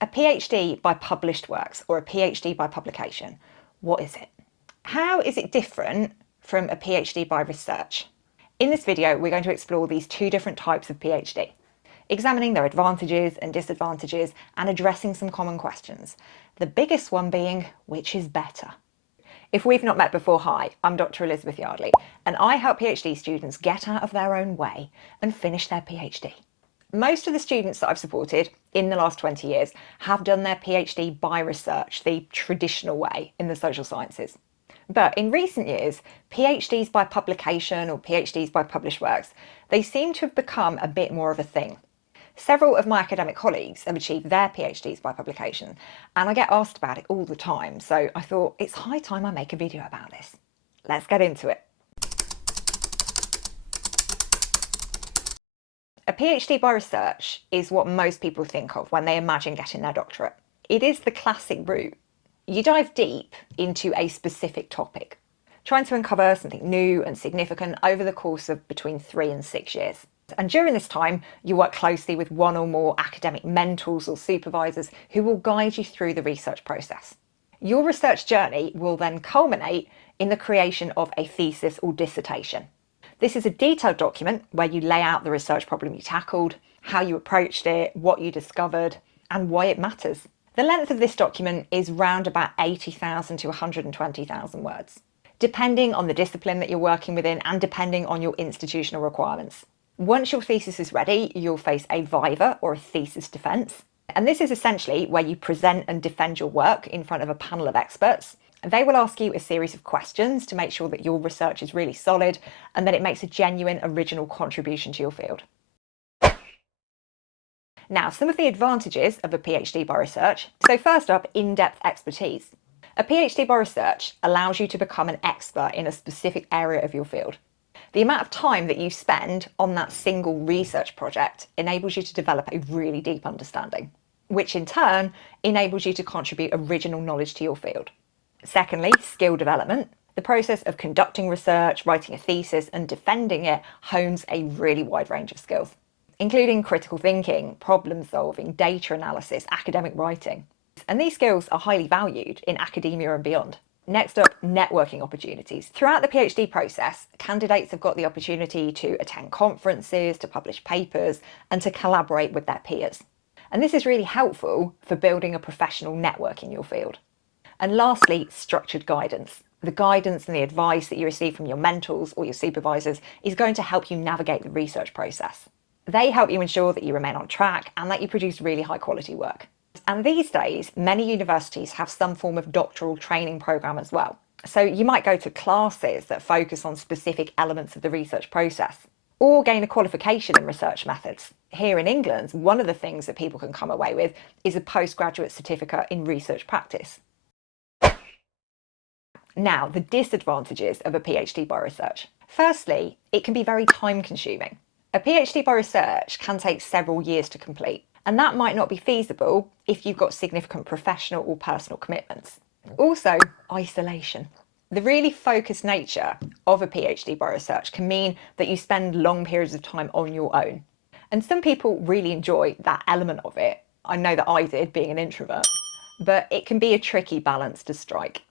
A PhD by published works or a PhD by publication, what is it? How is it different from a PhD by research? In this video, we're going to explore these two different types of PhD, examining their advantages and disadvantages and addressing some common questions. The biggest one being, which is better? If we've not met before, hi, I'm Dr. Elizabeth Yardley, and I help PhD students get out of their own way and finish their PhD. Most of the students that I've supported in the last 20 years have done their PhD by research, the traditional way in the social sciences. But in recent years, PhDs by publication or PhDs by published works, they seem to have become a bit more of a thing. Several of my academic colleagues have achieved their PhDs by publication, and I get asked about it all the time, so I thought it's high time I make a video about this. Let's get into it. A PhD by research is what most people think of when they imagine getting their doctorate. It is the classic route. You dive deep into a specific topic, trying to uncover something new and significant over the course of between 3 and 6 years. And during this time, you work closely with one or more academic mentors or supervisors who will guide you through the research process. Your research journey will then culminate in the creation of a thesis or dissertation. This is a detailed document where you lay out the research problem you tackled, how you approached it, what you discovered, and why it matters. The length of this document is round about 80,000 to 120,000 words, depending on the discipline that you're working within and depending on your institutional requirements. Once your thesis is ready, you'll face a viva or a thesis defence. And this is essentially where you present and defend your work in front of a panel of experts. They will ask you a series of questions to make sure that your research is really solid and that it makes a genuine original contribution to your field. Now, some of the advantages of a PhD by research. So first up, in-depth expertise. A PhD by research allows you to become an expert in a specific area of your field. The amount of time that you spend on that single research project enables you to develop a really deep understanding, which in turn enables you to contribute original knowledge to your field. Secondly, skill development. The process of conducting research, writing a thesis, and defending it hones a really wide range of skills, including critical thinking, problem solving, data analysis, academic writing. And these skills are highly valued in academia and beyond. Next up, networking opportunities. Throughout the PhD process, candidates have got the opportunity to attend conferences, to publish papers, and to collaborate with their peers. And this is really helpful for building a professional network in your field. And lastly, structured guidance. The guidance and the advice that you receive from your mentors or your supervisors is going to help you navigate the research process. They help you ensure that you remain on track and that you produce really high quality work. And these days, many universities have some form of doctoral training program as well. So you might go to classes that focus on specific elements of the research process, or gain a qualification in research methods. Here in England, one of the things that people can come away with is a postgraduate certificate in research practice. Now, the disadvantages of a PhD by research. Firstly, it can be very time consuming. A PhD by research can take several years to complete, and that might not be feasible if you've got significant professional or personal commitments. Also, isolation. The really focused nature of a PhD by research can mean that you spend long periods of time on your own. And some people really enjoy that element of it. I know that I did, being an introvert, but it can be a tricky balance to strike.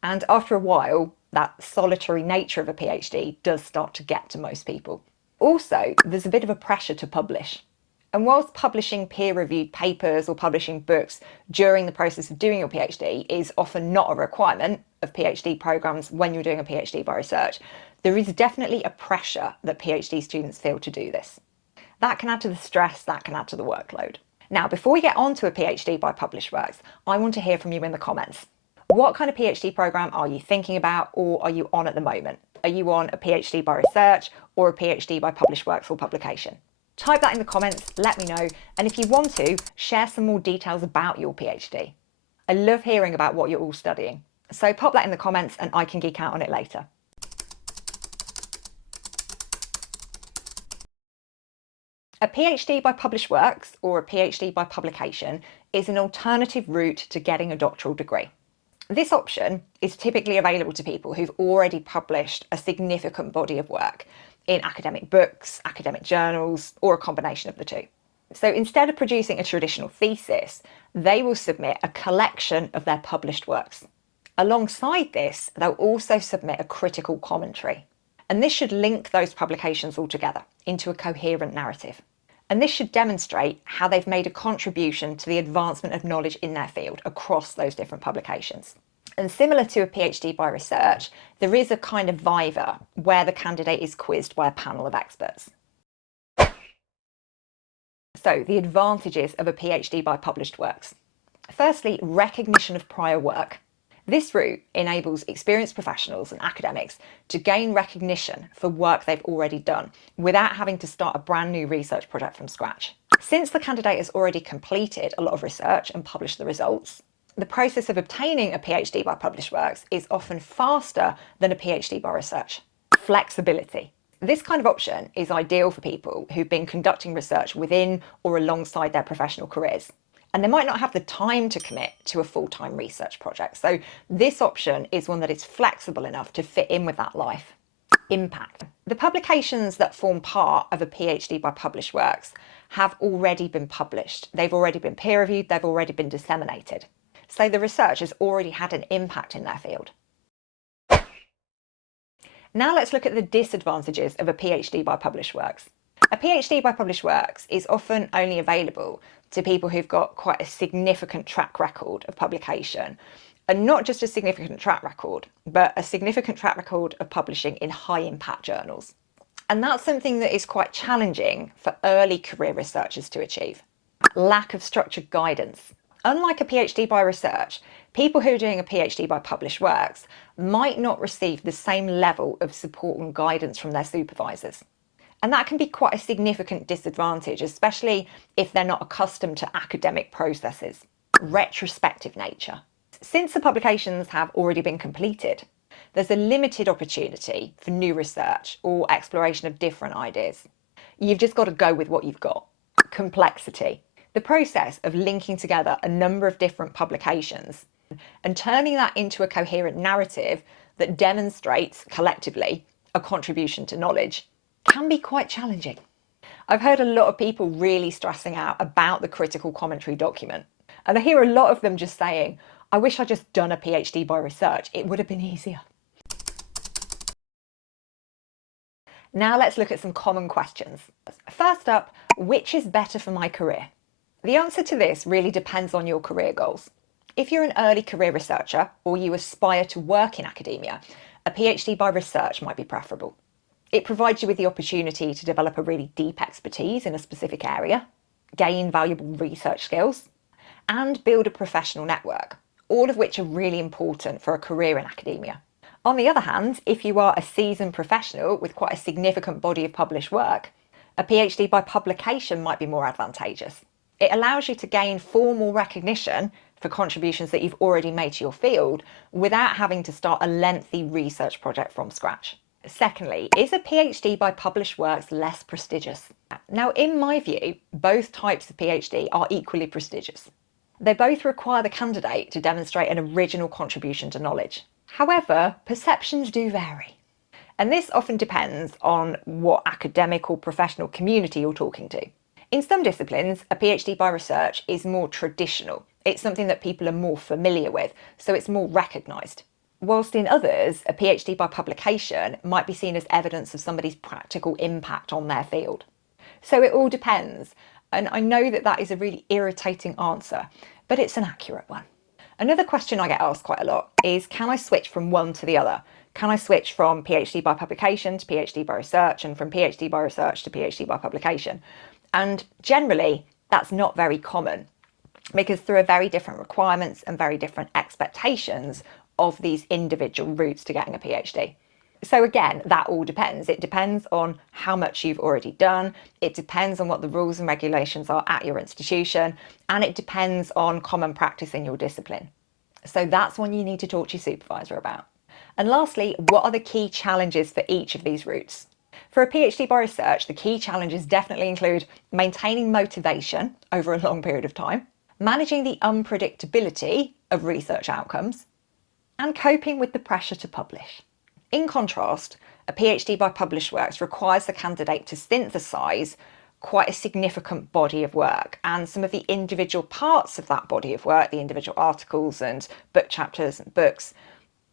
And after a while, that solitary nature of a PhD does start to get to most people. Also, there's a bit of a pressure to publish. And whilst publishing peer-reviewed papers or publishing books during the process of doing your PhD is often not a requirement of PhD programs when you're doing a PhD by research, there is definitely a pressure that PhD students feel to do this. That can add to the stress, that can add to the workload. Now, before we get on to a PhD by published works, I want to hear from you in the comments. What kind of PhD program are you thinking about or are you on at the moment? Are you on a PhD by research or a PhD by published works or publication? Type that in the comments, let me know, and if you want to, share some more details about your PhD. I love hearing about what you're all studying, so pop that in the comments and I can geek out on it later. A PhD by published works or a PhD by publication is an alternative route to getting a doctoral degree. This option is typically available to people who've already published a significant body of work in academic books, academic journals, or a combination of the two. So instead of producing a traditional thesis, they will submit a collection of their published works. Alongside this, they'll also submit a critical commentary. And this should link those publications all together into a coherent narrative. And this should demonstrate how they've made a contribution to the advancement of knowledge in their field across those different publications. And similar to a PhD by research, there is a kind of viva where the candidate is quizzed by a panel of experts. So, the advantages of a PhD by published works. Firstly, recognition of prior work. This route enables experienced professionals and academics to gain recognition for work they've already done without having to start a brand new research project from scratch. Since the candidate has already completed a lot of research and published the results, the process of obtaining a PhD by published works is often faster than a PhD by research. Flexibility. This kind of option is ideal for people who've been conducting research within or alongside their professional careers, and they might not have the time to commit to a full-time research project. So this option is one that is flexible enough to fit in with that life. Impact. The publications that form part of a PhD by published works have already been published. They've already been peer-reviewed, they've already been disseminated. So the research has already had an impact in their field. Now let's look at the disadvantages of a PhD by published works. A PhD by published works is often only available to people who've got quite a significant track record of publication, and not just a significant track record, but a significant track record of publishing in high impact journals. And that's something that is quite challenging for early career researchers to achieve. Lack of structured guidance. Unlike a PhD by research, people who are doing a PhD by published works might not receive the same level of support and guidance from their supervisors. And that can be quite a significant disadvantage, especially if they're not accustomed to academic processes. Retrospective nature. Since the publications have already been completed, there's a limited opportunity for new research or exploration of different ideas. You've just got to go with what you've got. Complexity. The process of linking together a number of different publications and turning that into a coherent narrative that demonstrates collectively a contribution to knowledge can be quite challenging. I've heard a lot of people really stressing out about the critical commentary document, and I hear a lot of them just saying, I wish I'd just done a PhD by research, it would have been easier. Now let's look at some common questions. First up, which is better for my career? The answer to this really depends on your career goals. If you're an early career researcher or you aspire to work in academia, a PhD by research might be preferable. It provides you with the opportunity to develop a really deep expertise in a specific area, gain valuable research skills, and build a professional network, all of which are really important for a career in academia. On the other hand, if you are a seasoned professional with quite a significant body of published work, a PhD by publication might be more advantageous. It allows you to gain formal recognition for contributions that you've already made to your field without having to start a lengthy research project from scratch. Secondly, is a PhD by published works less prestigious? Now, in my view, both types of PhD are equally prestigious. They both require the candidate to demonstrate an original contribution to knowledge. However, perceptions do vary. And this often depends on what academic or professional community you're talking to. In some disciplines, a PhD by research is more traditional. It's something that people are more familiar with, so it's more recognised. Whilst in others, a PhD by publication might be seen as evidence of somebody's practical impact on their field. So it all depends, and I know that that is a really irritating answer, but it's an accurate one. Another question I get asked quite a lot is, can I switch from one to the other? Can I switch from PhD by publication to PhD by research and from PhD by research to PhD by publication? And generally, that's not very common because there are very different requirements and very different expectations of these individual routes to getting a PhD. So again, that all depends. It depends on how much you've already done. It depends on what the rules and regulations are at your institution, and it depends on common practice in your discipline. So that's one you need to talk to your supervisor about. And lastly, what are the key challenges for each of these routes? For a PhD by research, the key challenges definitely include maintaining motivation over a long period of time, managing the unpredictability of research outcomes, and coping with the pressure to publish. In contrast, a PhD by published works requires the candidate to synthesize quite a significant body of work, and some of the individual parts of that body of work, the individual articles and book chapters and books,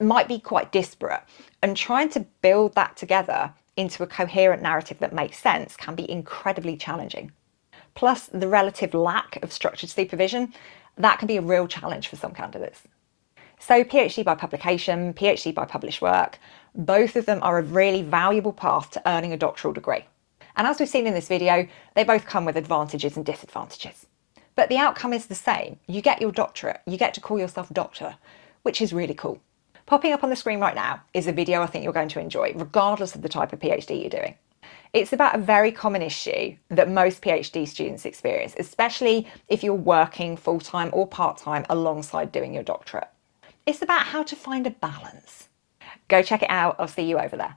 might be quite disparate, and trying to build that together into a coherent narrative that makes sense can be incredibly challenging. Plus, the relative lack of structured supervision, that can be a real challenge for some candidates. So PhD by publication, PhD by published work, both of them are a really valuable path to earning a doctoral degree. And as we've seen in this video, they both come with advantages and disadvantages. But the outcome is the same. You get your doctorate, you get to call yourself doctor, which is really cool. Popping up on the screen right now is a video I think you're going to enjoy, regardless of the type of PhD you're doing. It's about a very common issue that most PhD students experience, especially if you're working full-time or part-time alongside doing your doctorate. It's about how to find a balance. Go check it out. I'll see you over there.